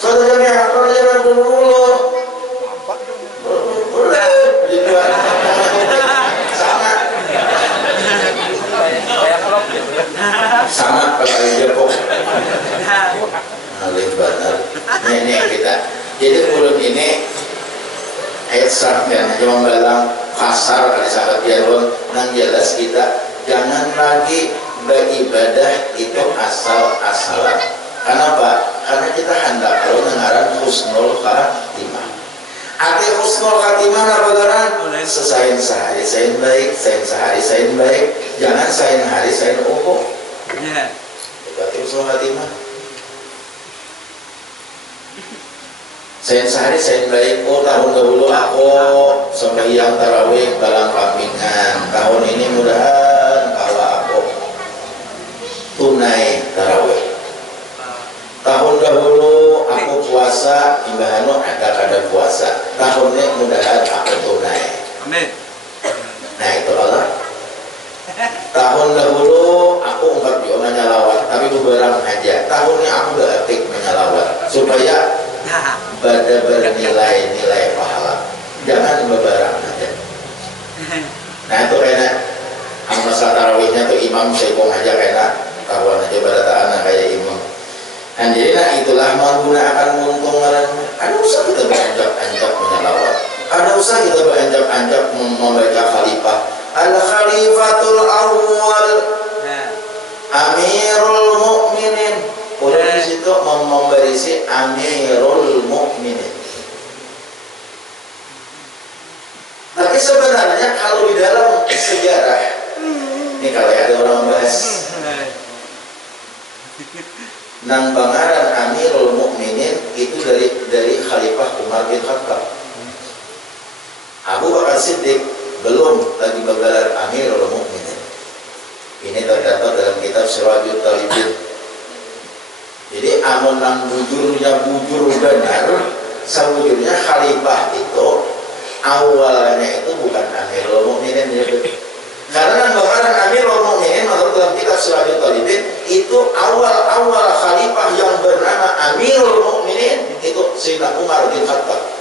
Salata jami'ah, rahimakumullah. Sama pakai jepok alih benar ini kita. Jadi mulut ini ayat sarkan cuma bilang kasar kali sahabat Yarun. Nang jelas kita jangan lagi beribadah itu asal-asalan. Kenapa? Karena kita hendak kalau dengaran husnul khatimah. Arti husnul khatimah apa garan? Sesain sehari sain baik, sain sehari sain baik. Jangan sain hari sain umum. Ya. Berarti husnul khatimah. Sain sehari sain baik. Oh tahun dahulu aku sembahyang tarawih balang kambingan. Tahun ini mudahan kalau aku tunai tarawih. Tahun dahulu aku puasa, imbahanu ada puasa. Tahun ini mudahan aku tunai. Amin. Nah itu Allah. Tahun dahulu imam saya aja kena kawan aja berata anak kayak imam. Anjirina itulah menggunakan muntung ngaran. Ada usah kita beranjak-anjak menyalawat. Ada usah kita beranjak-anjak membaca khalifah. Al khalifatul awwal Amirul Mukminin. Udah di situ memberisi Amirul Mukminin. Tapi sebenarnya kalau di dalam sejarah, ini kalau ada orang bahas nang bangaran Amirul Mukminin itu dari Khalifah Umar bin Khattab. Abu Bakar Siddiq belum lagi bergelar Amirul Mukminin. Ini terdapat dalam kitab Sirajul Talibin. Jadi amun nang bujur benar, sebujurnya Khalifah itu awalnya itu bukan Amirul Mukminin karena gambaran Amirul Mukminin menurut dalam kitab Sirajul Talibin itu awal khalifah yang bernama Amirul Mukminin itu Sayyidina Umar bin Khattab.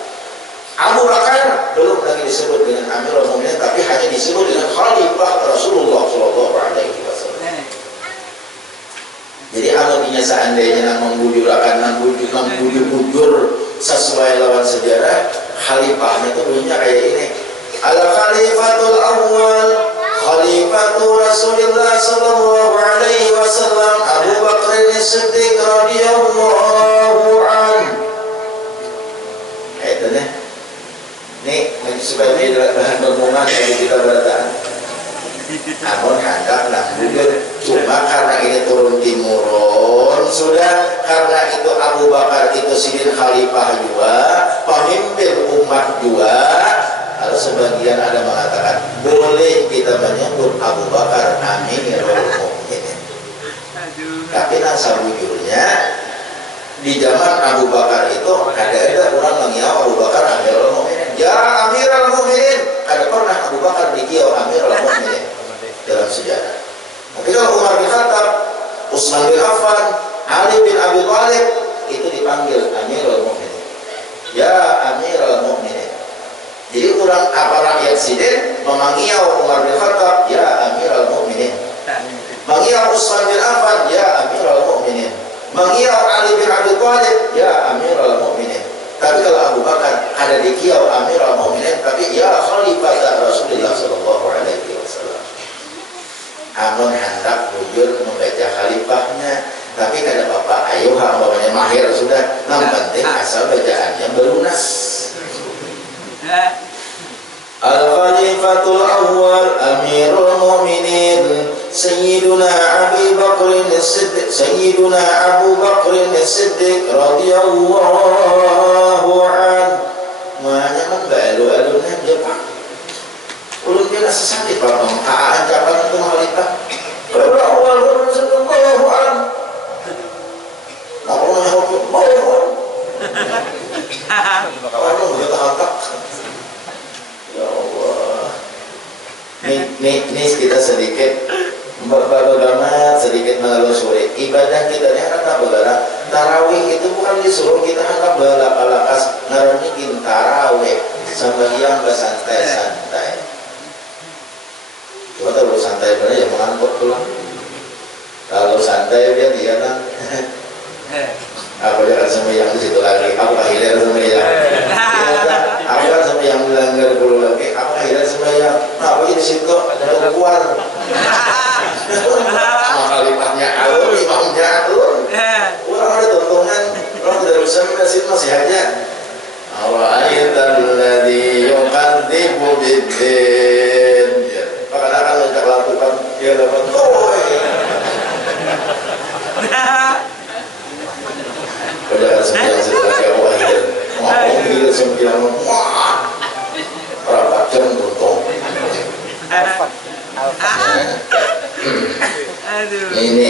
Abu Bakar belum lagi disebut dengan Amirul Mukminin tapi hanya disebut dengan Khalifah Rasulullah Shallallahu Alaihi Wasallam. Jadi artinya seandainya nang membujur sesuai lawan sejarah, khalifahnya itu bunyinya kayak ini. Al Khalifatul Awwal Khalifatu Rasulullah Sallallahu Alaihi Wasallam Abu Bakar As-Siddiq radhiyallahu anhu. Itu nih. Nih sebagai bahan renungan bagi kita berataan. Namun hendak bujur cuma karena ini turun timurun sudah, karena itu Abu Bakar itu sidin khalifah juga, pemimpin umat juga. Lalu sebagian ada mengatakan boleh kita menyebut Abu Bakar Amirul Mukminin. Tapi nasa bujurnya di zaman Abu Bakar itu ada orang mengiau Abu Bakar Amirul Mukminin. Ya Amirul Mukminin, ada pernah Abu Bakar dikiau Amirul Mukminin dalam sejarah. Tapi kalau Umar bin Khattab, Utsman bin Affan, Ali bin Abi Thalib itu dipanggil Amirul Mukminin. Ya Amirul Mukminin. Jadi orang apa rakyat sidin memanggil Umar bin Khattab, ya Amirul Mukminin. Manggil Utsman bin Affan, ya Amirul Mukminin. Manggil Ali bin Abi Thalib, ya Amirul Mukminin. Tapi kalau Abu Bakar ada di kiau Amirul Mukminin, tapi ya Khalifah Rasulullah Sallallahu Alaihi Wasallam. Amun hendak bujur membaca khalifahnya, tapi kada apa-apa. Ayo hambanya mahir sudah. Yang penting asal bacaannya belunas. Al-Khalifatul Awwal Amirul Mukminin Sayyiduna Abu Bakr As-Siddiq Sayyiduna Abu Bakr As-Siddiq radhiyallahu anhu. Makanya membalu-alunya dia Pak. Ulun dia sesakit Pak. Ancapan itu khalifah. Kalau awal sallallahu anhu. Namanya hukum mau. Kalau kita hantar. Ya Allah. Nih kita sedikit berbagaimana sedikit menelusuri ibadah kita ini apa begala tarawih itu bukan disuruh kita anggap balak-balakas ngarannya tarawih sembahyang bersantai-santai. Coba kalau santai benar ya mengantuk pulang. Kalau santai dia nang aku jangan sembahyang di situ lagi. Aku akhirnya sembahyang. Aku kan sembahyang melanggar dulu lagi. Aku akhirnya sembahyang. Nah, aku di situ ada keluar. Khalifahnya alur, imamnya alur. Orang ada tontonan, orang tidak bisa mengasih masih aja. Awaitan ladzi yuqaddibu biddin. Maka akan menjadi lakukan dia dapat pada sembilan sebagai wahid mau bila sembilan berapa jam tuntut ini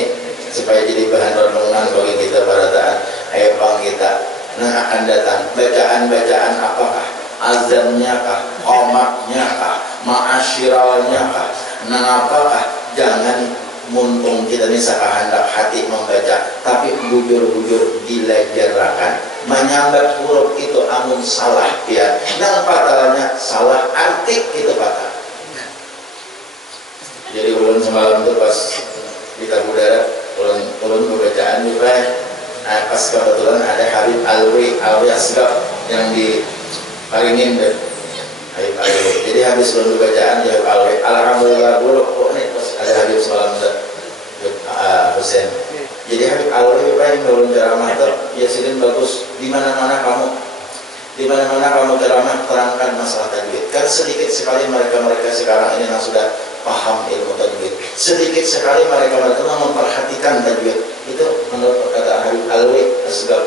supaya jadi bahan renungan bagi kita barataan ayat kita nah akan datang bacaan-bacaan apakah azannya kah qomatnya kah ma'asyiralnya kah nah apakah jangan muntung kita ini sakahandak hati membaca tapi bujur-bujur dilajarakan menyambat huruf itu amun salah ya dan patalanya salah artik itu patah jadi ulun semalam tuh pas di Tabu Darat turun pembacaan juga pas kebetulan ada Habib Alwi Asgaf yang di Paringin dan Habib Alwi. Jadi habis turun pembacaan di Habib Alwi, alhamdulillah buruk kok nih pas ada Habib semalam Hussein. Jadi Habib Alwi yang turun ceramah tuh ya silin bagus di mana-mana kamu ceramah terangkan masalah tajwid. Kan sedikit sekali mereka sekarang ini yang sudah paham ilmu tajwid. Sedikit sekali mereka memperhatikan tajwid. Itu menurut perkataan Habib Alwi Asgaf.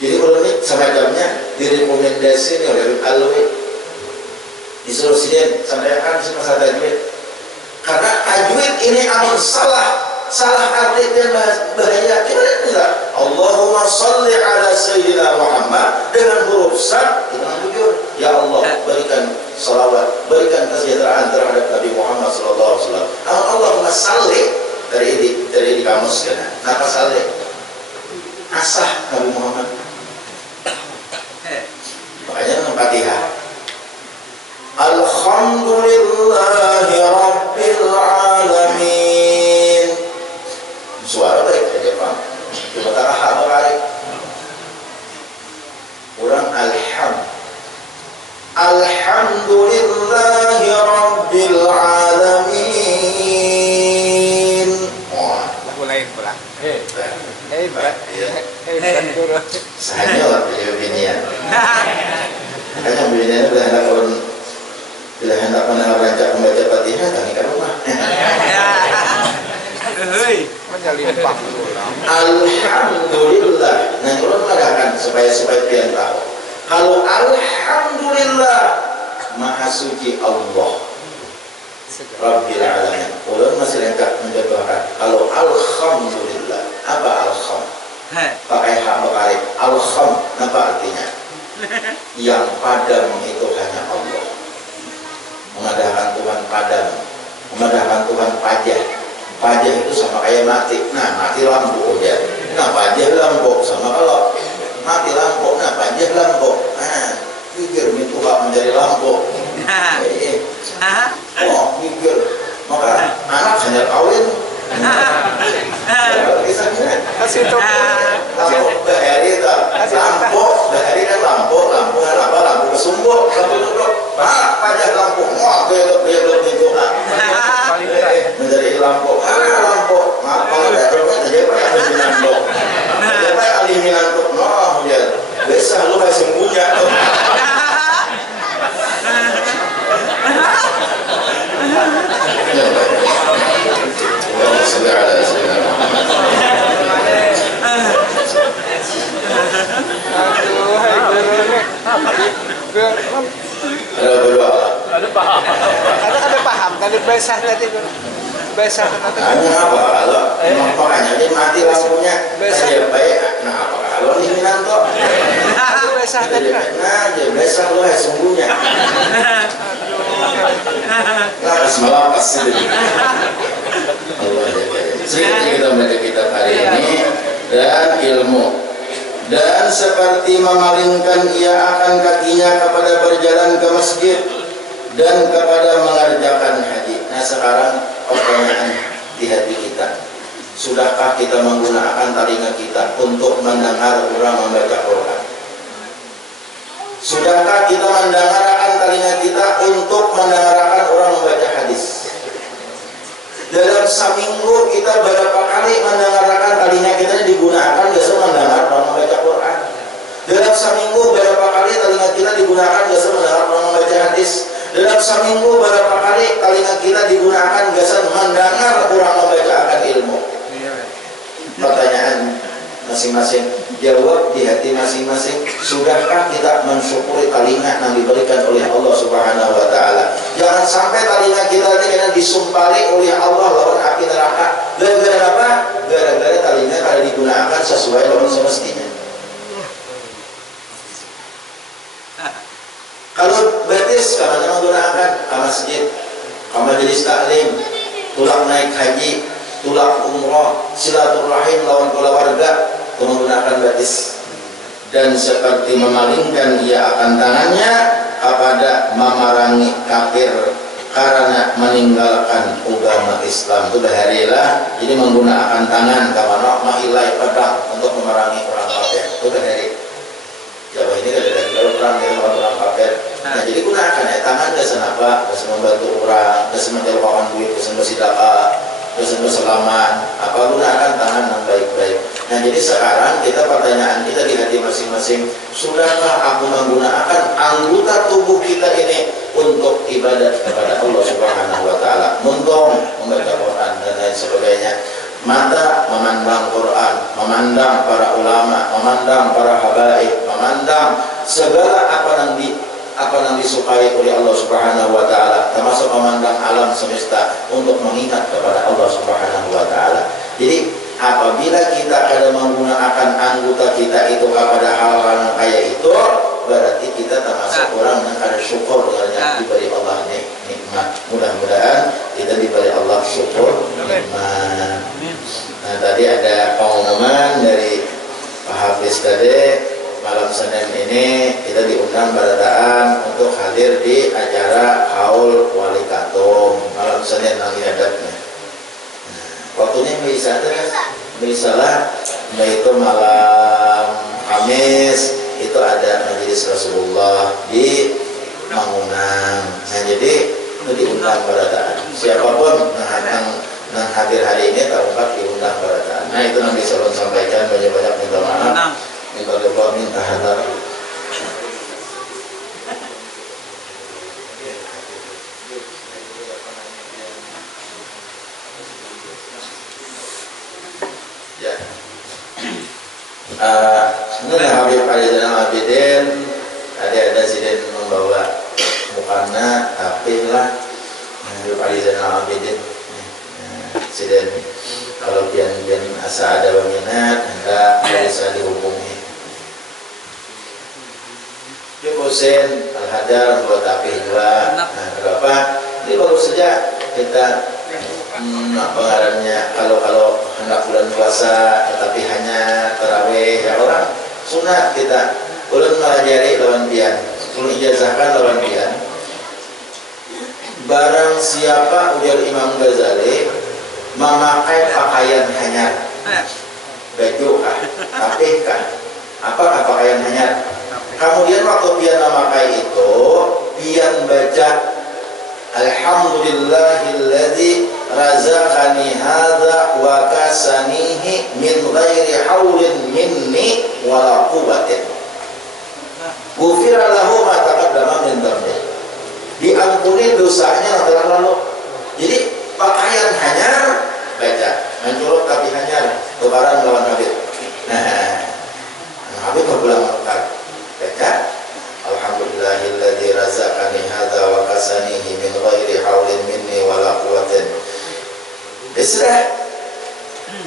Jadi ulun ini semacamnya direkomendasi oleh Habib Alwi disuruh sidin sampaikan masalah tajwid. Karena tajwid ini amal salah arti dan bahaya. Gimana enggak? Allahumma sholli ala sayyidina Muhammad dengan huruf sad dengan jujur. Ya Allah, berikan salawat, berikan kesejahteraan terhadap Nabi Muhammad sallallahu alaihi wasallam. Allahumma sholli dari di kamus kan. Napa sholli? Asah Nabi Muhammad. Makanya Fatihah. Alhamdulillahi rabbil alamin. Suara baik aja Pak. Cuma tak hafal baik. Kurang Alhamdulillahi rabbil alamin. Mulai pulang. Sahanya lah binian. Hanya binian bila hendak rancak membaca Fatihah kami ke rumah. Menjalin panggung. Alhamdulillah. Nah, ulun mengatakan supaya pian tahu. Kalau alhamdulillah maha suci Allah Rabbil alamin. Ulun masih lengkap menjawabkan. Kalau alhamdulillah, apa alham? Pakai hak berkali. Alham, apa artinya? Yang padam itu hanya Allah. Mengadakan Tuhan padam, mengadakan Tuhan pajah. Pajah itu sama kayak mati. Nah, mati lampu ya. Nah, pajah lampu sama kalau mati lampu. Nah, pajah lampu. Nah, pikir itu gak menjadi lampu. Oh, pikir. Maka anak hanya kawin. Kasih toko. Lampu bahari tak. Lampu bahari kan lampu apa? Lampu kesumbuk. Lampu duduk. Pajah lampu. Wah, belok itu. Menjadi lampu. Lampu. Ngapa ada aliminan tuh. Noh, ya. Besar lu masih punya. Ada berdoa. Ada paham, kan basah tadi. Basah nanti. Hanya apa kalau makanya dia mati lampunya. Dia baik. Nah, apa kalau aliminan tuh? Ada basah tadi. Nah, dia besar lu sungguhnya. Nah, semalam pasti. Sedikit kita baca kitab hari ini dan ilmu. Dan seperti memalingkan ia akan kakinya kepada berjalan ke masjid dan kepada mengerjakan haji. Nah, sekarang pertanyaan di hati kita, sudahkah kita menggunakan telinga kita untuk mendengar orang membaca Quran? Sudahkah kita mendengarkan telinga kita untuk mendengarkan orang membaca hadis? Dalam seminggu kita berapa kali mendengarkan telinga kita digunakan biasa mendengar orang membaca Quran. Dalam seminggu berapa kali telinga kita digunakan biasa mendengar orang membaca hadis. Dalam seminggu berapa kali telinga kita digunakan biasa mendengar orang membacakan ilmu. Pertanyaan masing-masing, jawab di hati masing-masing. Sudahkah kita mensyukuri telinga yang diberikan oleh Allah Subhanahu wa taala? Jangan sampai telinga kita ini kena disumpali oleh Allah lawan api neraka. Gara-gara apa? Gara-gara telinga kalau digunakan sesuai dengan semestinya. Kalau betis kalau menggunakan ke masjid, ke majelis taklim, tulak naik haji, tulak umrah, silaturahim lawan keluarga, menggunakan betis. Dan seperti memalingkan ia akan tangannya kepada memarangi kafir karena meninggalkan agama Islam itu daharilah, jadi menggunakan tangan kamano mahilai pedang untuk memerangi orang kafir itu dahari. Jawa ini kan dari kalau perang dengan orang kafir. Nah jadi gunakan ya tangan kesan apa, kesan membantu orang, kesan menjelpakan duit, kesan bersedekah, kesan berselamat, apa gunakan tangan yang baik-baik. Nah jadi sekarang kita pertanyaan kita di hati masing-masing, sudahkah aku menggunakan anggota tubuh kita ini untuk ibadat kepada Allah Subhanahu wa taala, untuk membaca Quran dan lain sebagainya. Mata memandang Quran, memandang para ulama, memandang para habaib, memandang segala apa yang disukai oleh Allah Subhanahu wa taala, termasuk memandang alam semesta untuk mengingat kepada Allah Subhanahu wa taala. Jadi apabila kita ada menggunakan anggota kita itu kepada hal-hal yang kayak itu, berarti kita termasuk orang yang ada syukur dengan diberi Allah nikmat. Mudah-mudahan kita diberi Allah syukur nikmat. Nah tadi ada pengumuman dari Pak Hafiz tadi, malam Senin ini kita diundang barataan untuk hadir di acara Haul Wali Katum malam Senin nanti adatnya. Waktunya misalnya itu malam Kamis itu ada majelis Rasulullah di Mangunang. Nah jadi itu diundang barataan. Siapapun yang hadir hari ini terungkap diundang barataan. Nah itu nanti selalu sampaikan, banyak-banyak minta maaf. Minta doa, minta hadar. Ya. Sebenarnya Habib Ali Zainal Abidin ada siden membawa mukana tapi lah Habib Ali Zainal Abidin siden kalau pian asa ada peminat hendak bisa dihubungi. Dia bosen Al-Hadar buat tapih juga. Nah kenapa? Ini baru saja kita pengarannya kalau hendak bulan puasa tetapi hanya tarawih ya orang sunat kita ulun melajari lawan pian ulun ijazahkan lawan pian barang siapa ujar Imam Ghazali memakai pakaian hanyar baju kah tapih kah apakah pakaian hanyar kemudian waktu pian memakai itu pian baca Alhamdulillahilladzi razaqani hadza wa kasanihi min ghairi haulin minni wala quwwatin. Ghufira lahu ma taqaddama min dhanbi. Diampuni dosanya yang telah lalu. Jadi pakaian hanyar baca, menculuk tapi hanyar kebaran lawan Habib. Nah, Habib berulang kali baca Alhamdulillahilladzi razaqani hadza wa kasanihi min ghairi haulin minni wala quwwatin. Sudah.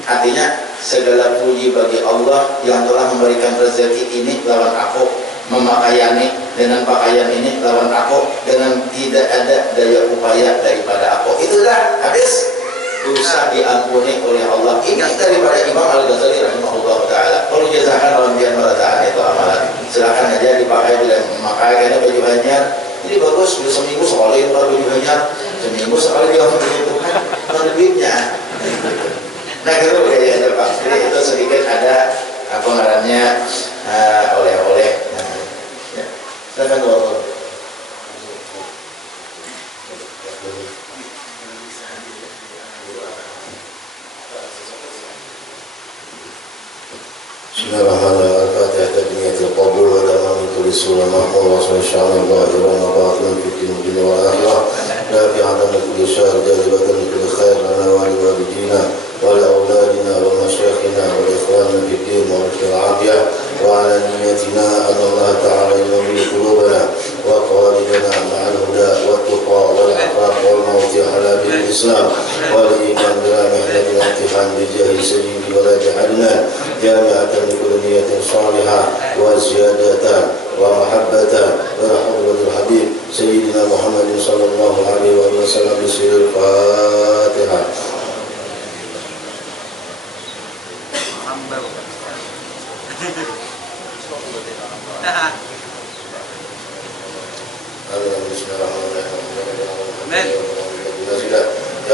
Artinya segala puji bagi Allah yang telah memberikan rezeki ini lawan aku, memakaiani dengan pakaian ini lawan aku dengan tidak ada daya upaya daripada aku. Itulah habis dosa diampuni oleh Allah. Ini daripada Imam Al-Ghazali rahimahullah taala. Kalau jazakan lawan bian barataan itu amalan. Silakan aja dipakai bila memakai karena baju hanyar. Ini bagus, seminggu sekali baju hanyar, seminggu sekali dia Tuhan lebihnya. Nah itu kayaknya Pak. Jadi itu sedikit ada apa ngarannya oleh-oleh. Ya. Silakan Bapak. Bismillahirrahmanirrahim. Al-Fatihah biniyatil qabul wa tamam kulli surah mahmud wa sallallahu zahiran wa batinan fi dunya wal akhirah. Nafi'atan kulli syar jalibatan kulli khair lana wa li walidina wa li auladina wa masyayikhina wa ikhwanina fi din wa fil afiyah wa ala niyyatina an Allah ta'ala yumil qulubana wa qalidana ma'al huda wa tuqa wal afaq wal mawti ala bil islam wal iman bila mihnati wa imtihan bi jahi sayyidi wa la ja'alna جامعة لكل نية صالحة وزيادة ومحبة إلى حضرة الحبيب سيدنا محمد صلى الله عليه وسلم بسر الفاتحة. Bismillahirrahmanirrahim. يا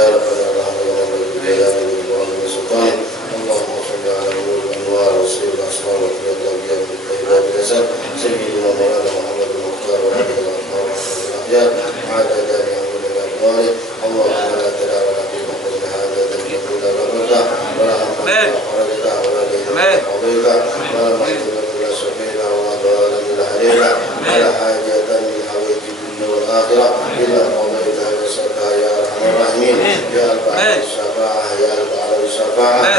رب العالمين سلطان اللهم صل على نور الانوار والسير الاسرار وكل الانبياء من الطيبات الاسد سيدنا مولانا محمد المختار وعليه الاطهار والاحياء عدد نعمه الابواب اللهم لا تدع لنا في مقدم هذا ذنبا الا غفرته ولا هما فرجته ولا دينا قضيته ولا محزنا الا شفينا ولا ضالا الا هدينا ولا حاجه من حوائج الدنيا والاخره الا قضيتها ويسرتها يا ارحم الراحمين يا رب الشفاعه يا رب الشفاعه